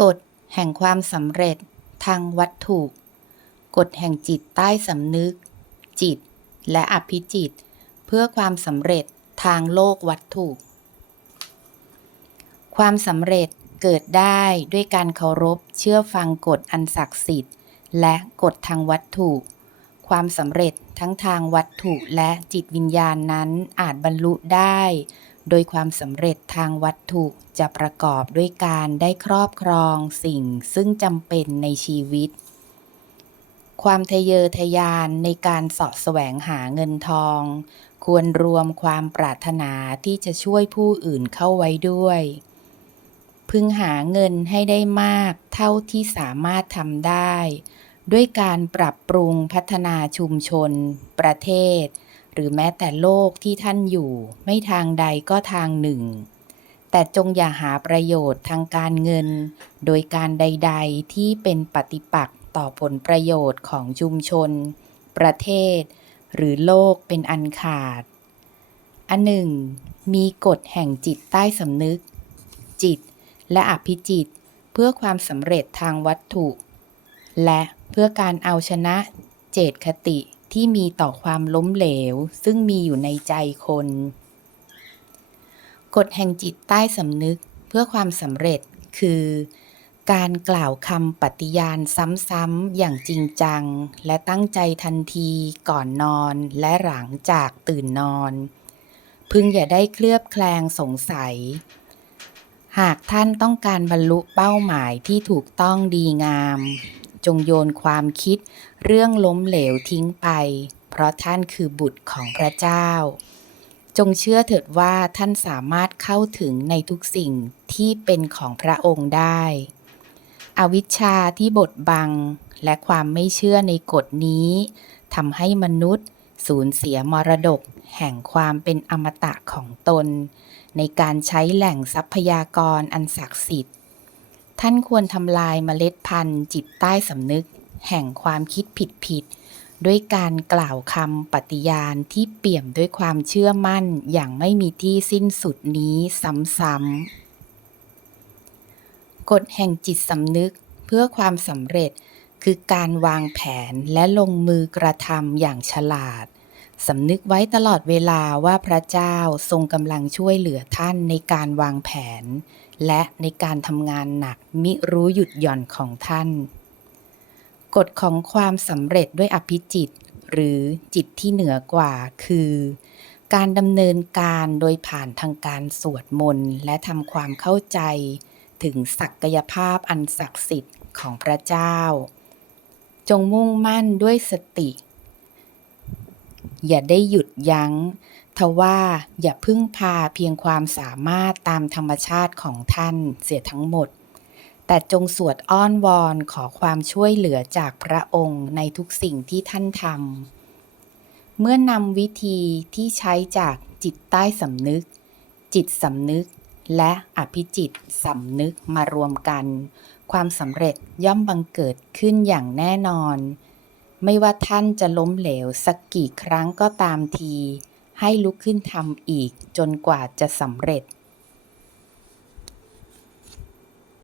กฎแห่งความสำเร็จทางวัตถุ กฎแห่งจิตใต้สำนึก จิต และอภิจิต เพื่อความสำเร็จทางโลกวัตถุ ความสำเร็จเกิดได้ด้วยการเคารพเชื่อฟังกฎอันศักดิ์สิทธิ์ และกฎทางวัตถุ ความสำเร็จทั้งทางวัตถุและจิตวิญญาณนั้นอาจบรรลุได้ โดยความสำเร็จทางวัตถุจะประกอบด้วยการได้ครอบครองสิ่งซึ่งจำเป็นในชีวิต ความทะเยอทะยานในการเสาะแสวงหาเงินทอง ควรรวมความปรารถนาที่จะช่วยผู้อื่นเข้าไว้ด้วย พึงหาเงินให้ได้มากเท่าที่สามารถทำได้ ด้วยการปรับปรุงพัฒนาชุมชน ประเทศ หรือแม้แต่โลกที่ท่านอยู่ ไม่ทางใดก็ทางหนึ่ง แต่จงอย่าหาประโยชน์ทางการเงิน โดยการใด ๆ ที่เป็นปฏิปักษ์ต่อผลประโยชน์ของชุมชน ประเทศ หรือโลกเป็นอันขาด อันหนึ่ง มีกฎแห่งจิตใต้สำนึก จิต และอภิจิต เพื่อความสำเร็จทางวัตถุ และเพื่อการเอาชนะเจตคติ ที่มีต่อความล้มเหลว ซึ่งมีอยู่ในใจคน กฎแห่งจิตใต้สำนึกเพื่อความสำเร็จคือ การกล่าวคำปฏิญาณซ้ำๆอย่างจริงจัง และตั้งใจทันทีก่อนนอนและหลังจากตื่นนอน พึงอย่าได้เคลือบแคลงสงสัย หากท่านต้องการบรรลุเป้าหมายที่ถูกต้องดีงาม จงโยนความคิด เรื่องล้มเหลวทิ้งไป เพราะท่านคือบุตรของพระเจ้า จงเชื่อเถิดว่าท่านสามารถเข้าถึงในทุกสิ่งที่เป็นของพระองค์ได้ อวิชชาที่บดบังและความไม่เชื่อในกฎนี้ทำให้มนุษย์ สูญเสียมรดกแห่งความเป็นอมตะของตน ในการใช้แหล่งทรัพยากรอันศักดิ์สิทธิ์ ท่านควรทำลายเมล็ดพันธุ์จิตใต้สำนึก แห่งความคิดผิดๆด้วยการกล่าวคำปฏิญาณที่เปี่ยมด้วยความเชื่อมั่นอย่างไม่มีที่สิ้นสุดนี้ซ้ำๆกฎแห่งจิตสำนึกเพื่อความสำเร็จคือการวางแผนและลงมือกระทำอย่างฉลาด สำนึกไว้ตลอดเวลาว่าพระเจ้าทรงกำลังช่วยเหลือท่านในการวางแผน และในการทำงานหนักมิรู้หยุดหย่อนของท่าน กฎของความสำเร็จด้วยอภิจิต หรือจิตที่เหนือกว่าคือ การดำเนินการโดยผ่านทางการสวดมนต์และทำความเข้าใจ ถึงศักยภาพอันศักดิ์สิทธิ์ของพระเจ้า จงมุ่งมั่นด้วยสติ อย่าได้หยุดยัง้ง ทว่าอย่าพึ่งพาเพียงความสามารถตามธรรมชาติของท่านเสียทั้งหมด แต่จงสวดอ้อนวอนขอความช่วยเหลือจากพระองค์ในทุกสิ่งที่ท่านทำ เมื่อนำวิธีที่ใช้จากจิตใต้สำนึก จิตสำนึกและอภิจิตสำนึกมารวมกัน ความสำเร็จย่อมบังเกิดขึ้นอย่างแน่นอน ไม่ว่าท่านจะล้มเหลวสักกี่ครั้งก็ตามที ให้ลุกขึ้นทำอีกจนกว่าจะสำเร็จ